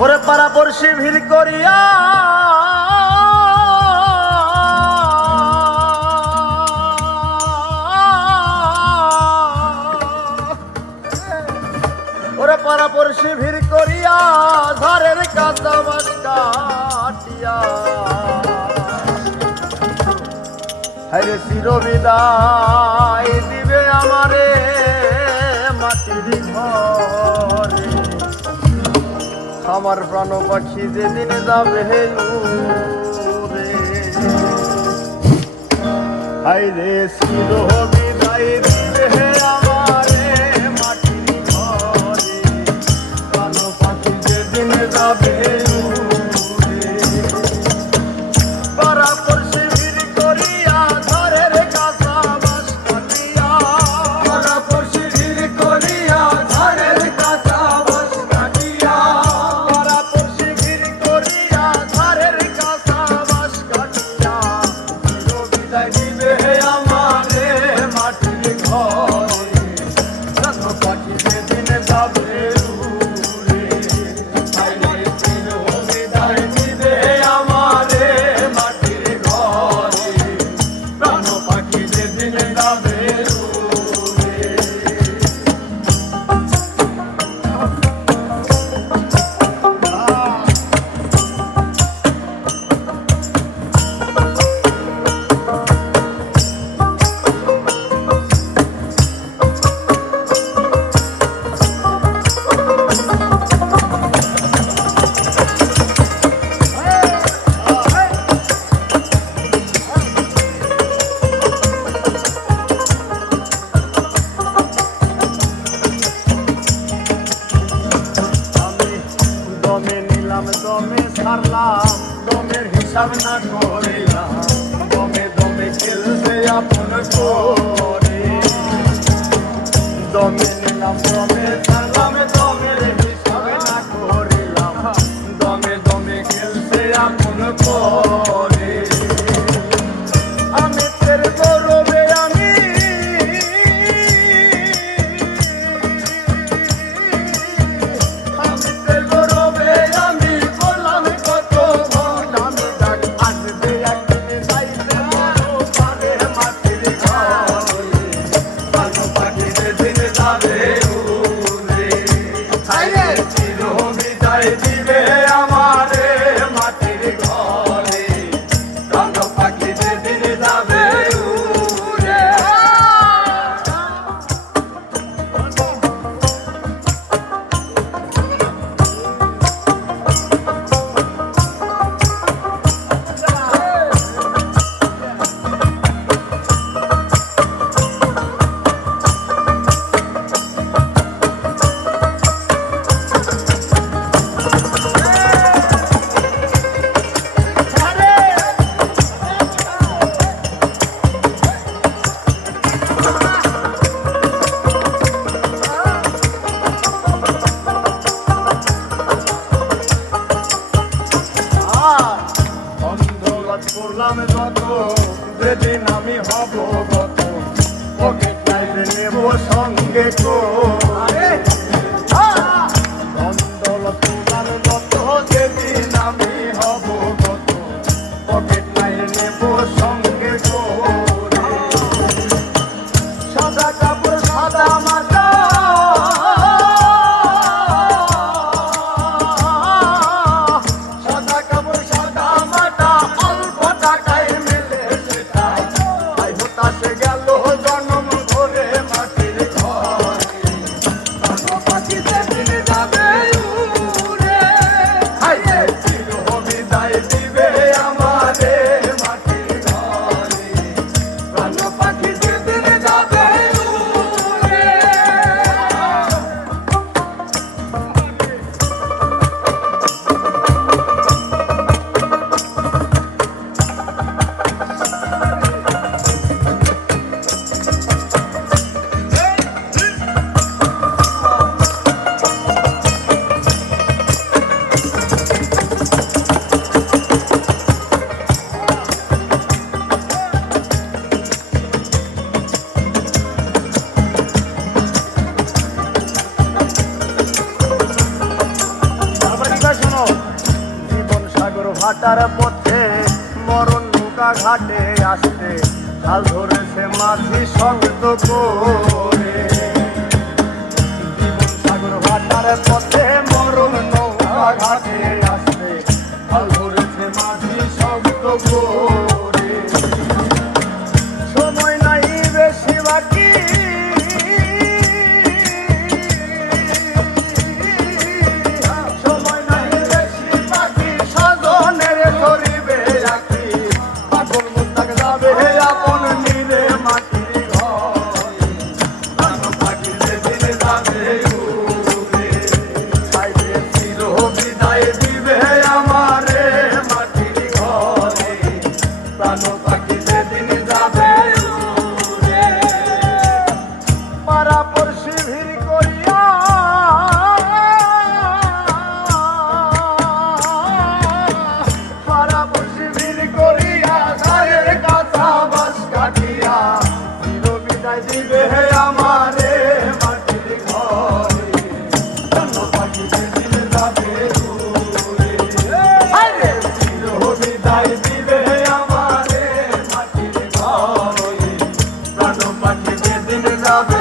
ওরে পাড়া পড়শি ভিড় করিয়া ওরে পাড়া পড়শি ভিড় করিয়া ঝড়ের কাঁচা মাছ কাটিয়া হরে চির বিদায় দিবে আমারে মাটির ঘরে আমার প্রাণ পাখি যেদিন যাবে উড়ে হাইরে চির বিদায় দিবে আমারে মাটির ঘরে প্রাণ পাখি যেদিন যাবে উড়ে পাড়া পড়শি ভিড় করিয়া ঝড়ের কাঁচা বাঁশ কাটিয়া পাড়া পড়শি ভিড় করিয়া ঝড়ের কাঁচা বাঁশ কাটিয়া পাড়া পড়শি ভিড় করিয়া ঝড়ের কাঁচা বাঁশ কাটিয়া চির বিদায় দিবে আমারে মাটির ঘরে প্রাণ পাখি যেদিন যাবে উড়ে হায়রে চির বিদায় দিবে আমারে মাটির ঘরে প্রাণ পাখি যেদিন যাবে উড়ে আমি দমে নিলাম দমে ছাড়লাম দমের হিসাব না করিলাম দমে দমে খেলতে আপন করে দমে নিলাম দমে ছাড়লাম দমের হিসাব না করিলাম দমে দমে খেলতে আপন করে আমি তের গৌরবে আমি আমি তের গৌরবে আমি বললাম কত মন আমি ডাক আসবে একদিন যাইতে মনো পারে মাটির ঘরে প্রাণ পাখি যেদিন যাবে উড়ে হায়রে চির বিদায় দিবে আমারে মাটির ঘরে প্রাণ পাখি যেদিন যাবে উড়ে হাঁটার পথে মরণ নৌকা ঘাটে আসতে হাল ধরেছে মাঝি শক্ত করে জীবন সাগর হাঁটার পথে মরণ নৌকা ঘাটে আসতে হাল ধরেছে মাঝি শক্ত করে সময় নাই বেশি বাকি সময় নাই বেশি বাকি সাধনের ধরিবে রাখি পাগল মুস্তাক যাবে আপন নিরে মাটির ঘরে প্রাণ পাখি যেদিন যাবে উড়ে চাইবে চির বিদায় দিবে আমারে মাটির ঘরে প্রাণ পাখি যেদিন যাবে উড়ে পাড়া পড়শি ভিড় করিয়া পাড়া পড়শি ভিড় করিয়া ঘরের কাঁচা বাস কাটিয়া চির বিদায় দিবে আমারে মাটির ঘরে প্রাণ পাখি যেদিন যাবে উড়ে চির বিদায় দিবে আমারে মাটির ঘরে প্রাণ পাখি যেদিন যাবে